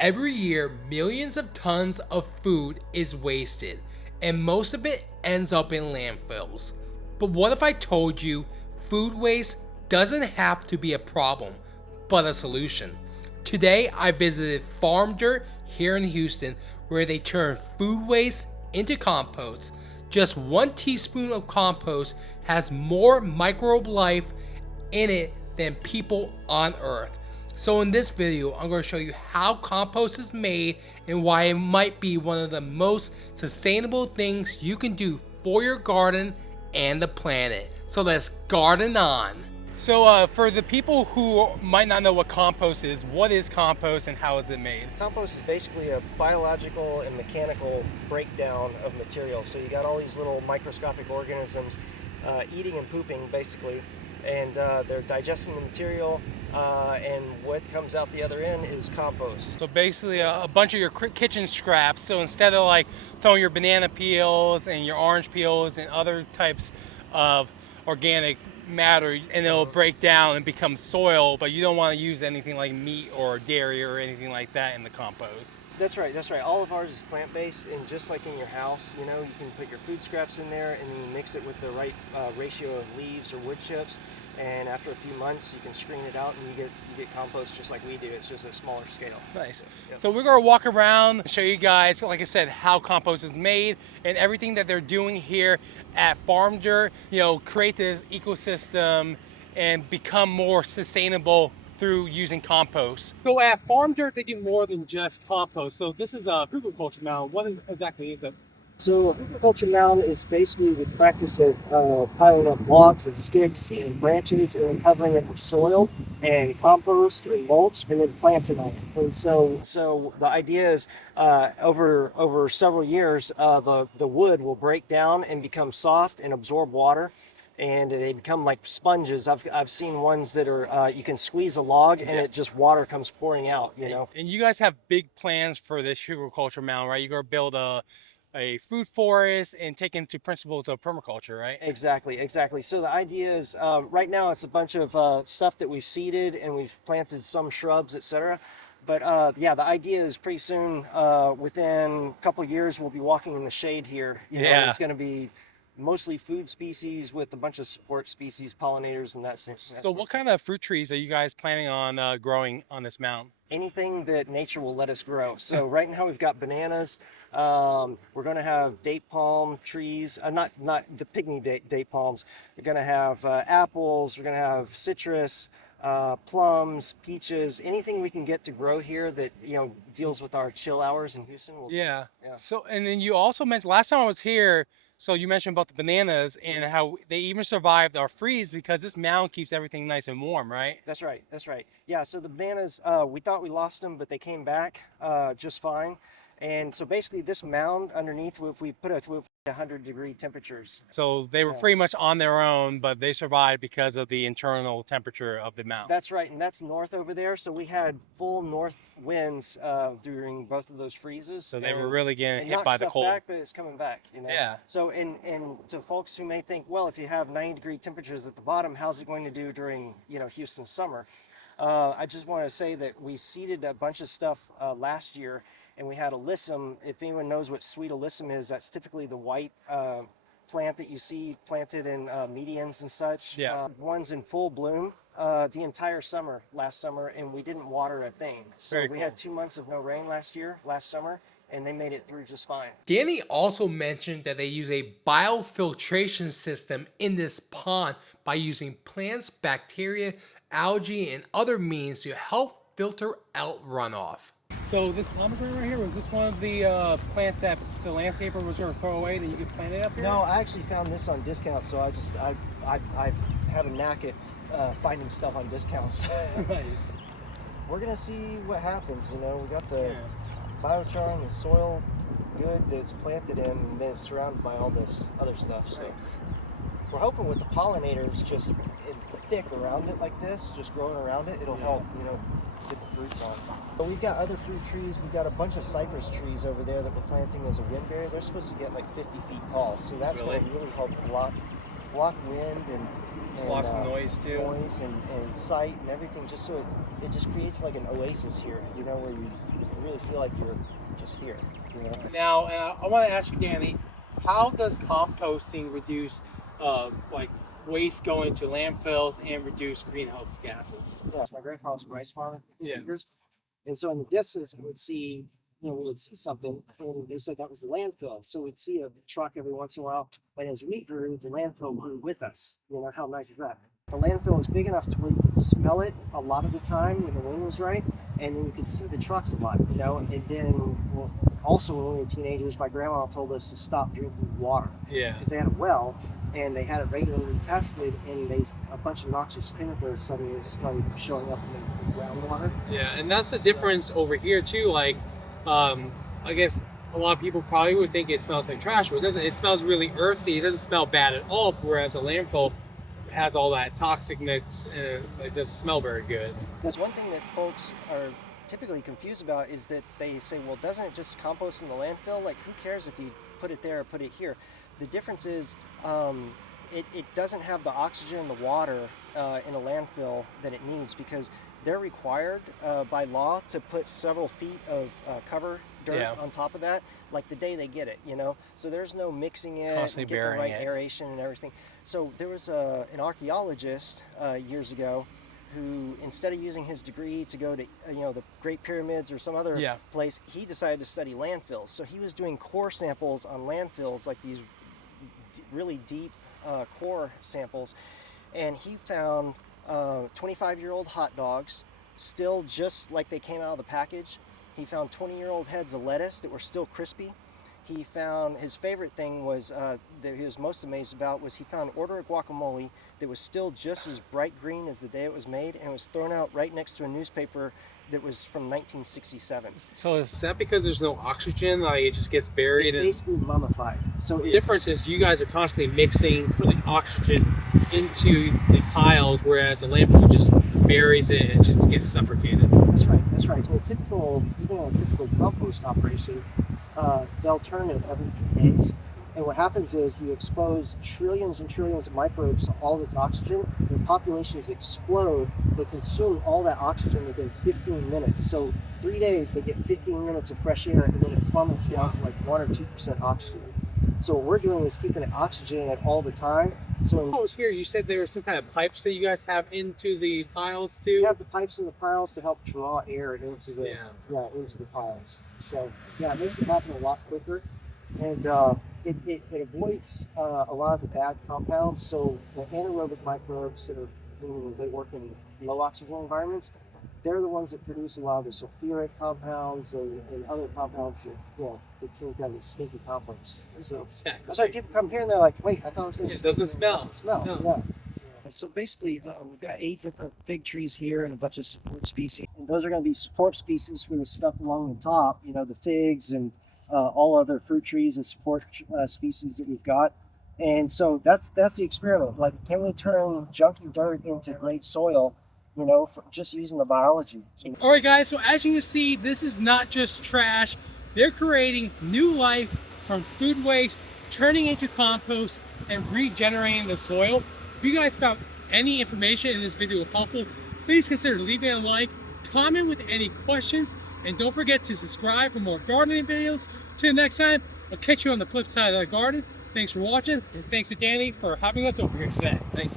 Every year, millions of tons of food is wasted, and most of it ends up in landfills. But what if I told you food waste doesn't have to be a problem, but a solution? Today, I visited Farm Dirt here in Houston, where they turn food waste into compost. Just 1 teaspoon of compost has more microbe life in it than people on Earth. So in this video, I'm going to show you how compost is made and why it might be one of the most sustainable things you can do for your garden and the planet. So let's garden on. So for the people who might not know what compost is, what is compost and how is it made? Compost is basically a biological and mechanical breakdown of material. So you got all these little microscopic organisms eating and pooping basically, and they're digesting the material, and what comes out the other end is compost. So basically a bunch of your kitchen scraps. So instead of like throwing your banana peels and your orange peels and other types of organic matter, and it'll break down and become soil, but you don't want to use anything like meat or dairy or anything like that in the compost. That's right, that's right. All of ours is plant-based, and just like in your house, you know, you can put your food scraps in there and then you mix it with the right ratio of leaves or wood chips, and after a few months you can screen it out and you get compost just like we do. It's just a smaller scale. Nice. Yep. So we're going to walk around, show you guys, like I said, how compost is made and everything that they're doing here at Farm Dirt, you know, create this ecosystem and become more sustainable through using compost. So at Farm Dirt, they do more than just compost. So this is a permaculture mound. What exactly is it? So a permaculture mound is basically the practice of piling up logs and sticks and branches and then covering it with soil and compost and mulch and then planting on it. And so the idea is over several years, the wood will break down and become soft and absorb water, and they become like sponges. I've seen ones that are you can squeeze a log and it just water comes pouring out. You know. And you guys have big plans for this agriculture mound, right? You're going to build a food forest and take into principles of permaculture, right? Exactly. So the idea is right now it's a bunch of stuff that we've seeded and we've planted some shrubs, etc. But yeah, the idea is pretty soon, within a couple of years, we'll be walking in the shade here. You know, it's going to be mostly food species with a bunch of support species, pollinators, and that sense. So what kind of fruit trees are you guys planning on growing on this mound? Anything that nature will let us grow. So right now we've got bananas. We're going to have date palm trees, not the pygmy date palms. We're going to have apples. We're going to have citrus, plums, peaches, anything we can get to grow here that, you know, deals with our chill hours in Houston. Yeah. So, and then you also mentioned last time I was here, so you mentioned about the bananas and how they even survived our freeze because this mound keeps everything nice and warm, right? That's right. Yeah, so the bananas, we thought we lost them, but they came back just fine. And so basically this mound underneath, if we put 100-degree temperatures. So they were pretty much on their own, but they survived because of the internal temperature of the mound. That's right, and that's north over there. So we had full north winds during both of those freezes. So they were really getting hit by the cold. Back, but it's coming back, you know? Yeah. So and to folks who may think, well, if you have 90-degree temperatures at the bottom, how's it going to do during, you know, Houston summer? I just want to say that we seeded a bunch of stuff last year, and we had alyssum. If anyone knows what sweet alyssum is, that's typically the white plant that you see planted in medians and such. Yeah. One's in full bloom the entire summer last summer, and we didn't water a thing. So we had 2 months of no rain last summer, and they made it through just fine. Danny also mentioned that they use a bio-filtration system in this pond by using plants, bacteria, algae, and other means to help filter out runoff. So this pomegranate right here, was this one of the plants that the landscaper was going to throw away that you could plant it up here? No, I actually found this on discount, so I have a knack at finding stuff on discounts. Nice. We're gonna see what happens. You know, we got the biochar and the soil good that's planted in, and then it's surrounded by all this other stuff. So we're hoping with the pollinators just thick around it like this, just growing around it, it'll help, you know, get the fruits on. But we've got other fruit trees. We've got a bunch of cypress trees over there that we're planting as a wind barrier. They're supposed to get like 50 feet tall, so that's going to really help block block wind and Blocks noise too. noise and sight and everything, just so it just creates like an oasis here, you know, where you really feel like you're just here, you know. Now, I want to ask you, Danny, how does composting reduce like waste going to landfills and reduce greenhouse gases? Yes, my grandpa was a rice farmer for Yeah. years, and so in the distance I would see, we would see something, and they said that was the landfill. So we'd see a truck every once in a while, but as we grew, the landfill grew with us. You know, how nice is that? The landfill was big enough to where you could smell it a lot of the time when the wind was right, and then you could see the trucks a lot, you know. And then, well, also when we were teenagers, my grandma told us to stop drinking water. Yeah. Because they had a well, and they had it regularly tested, and a bunch of noxious chemicals suddenly started showing up in the groundwater. Yeah, and that's the difference over here too. Like, I guess a lot of people probably would think it smells like trash, but it doesn't. It smells really earthy. It doesn't smell bad at all. Whereas a landfill has all that toxicness, and it doesn't smell very good. There's one thing that folks are typically confused about is that they say, well, doesn't it just compost in the landfill? Like, who cares if you put it there or put it here? The difference is it doesn't have the oxygen and the water in a landfill that it needs, because they're required by law to put several feet of cover dirt on top of that, like the day they get it, you know. So there's no mixing it, Constantly and get the burying right it. aeration and everything. So there was an archaeologist years ago who, instead of using his degree to go to the Great Pyramids or some other place, he decided to study landfills. So he was doing core samples on landfills, like these really deep core samples, and he found 25-year-old hot dogs still just like they came out of the package. He found 20-year-old heads of lettuce that were still crispy. He found, his favorite thing was that he was most amazed about, was he found an order of guacamole that was still just as bright green as the day it was made, and it was thrown out right next to a newspaper that was from 1967. So is that because there's no oxygen, like it just gets buried? It's basically mummified. So the difference is you guys are constantly mixing, putting oxygen into the piles, whereas the landfill just buries it and just gets suffocated. That's right. That's right. So even a typical compost operation, they'll turn it every 3 days. And what happens is you expose trillions and trillions of microbes to all this oxygen. Their populations explode. They consume all that oxygen within 15 minutes. So 3 days, they get 15 minutes of fresh air, and then it plummets down to like 1 or 2% oxygen. So what we're doing is keeping it oxygenated all the time. So I was here, you said there were some kind of pipes that you guys have into the piles too? we have the pipes in the piles to help draw air into the into the piles. So yeah, it makes it happen a lot quicker, and it avoids a lot of the bad compounds. So the anaerobic microbes that are, they work in low oxygen environments, they're the ones that produce a lot of the sulfuric compounds and other compounds that can kind of stinky compost. So that's why people come here and they're like, wait, I thought it was going to it doesn't smell. No. Yeah. So basically, we've got 8 different fig trees here and a bunch of support species. And those are going to be support species for the stuff along the top, the figs and all other fruit trees and support species that we've got. And so that's the experiment. Like, can we turn junky dirt into great soil? For just using the biology. All right, guys, so as you can see, this is not just trash. They're creating new life from food waste, turning into compost, and regenerating the soil. If you guys found any information in this video helpful, please consider leaving a like, comment with any questions, and don't forget to subscribe for more gardening videos. Till next time, I'll catch you on the flip side of the garden. Thanks for watching, and thanks to Danny for having us over here today. Thanks.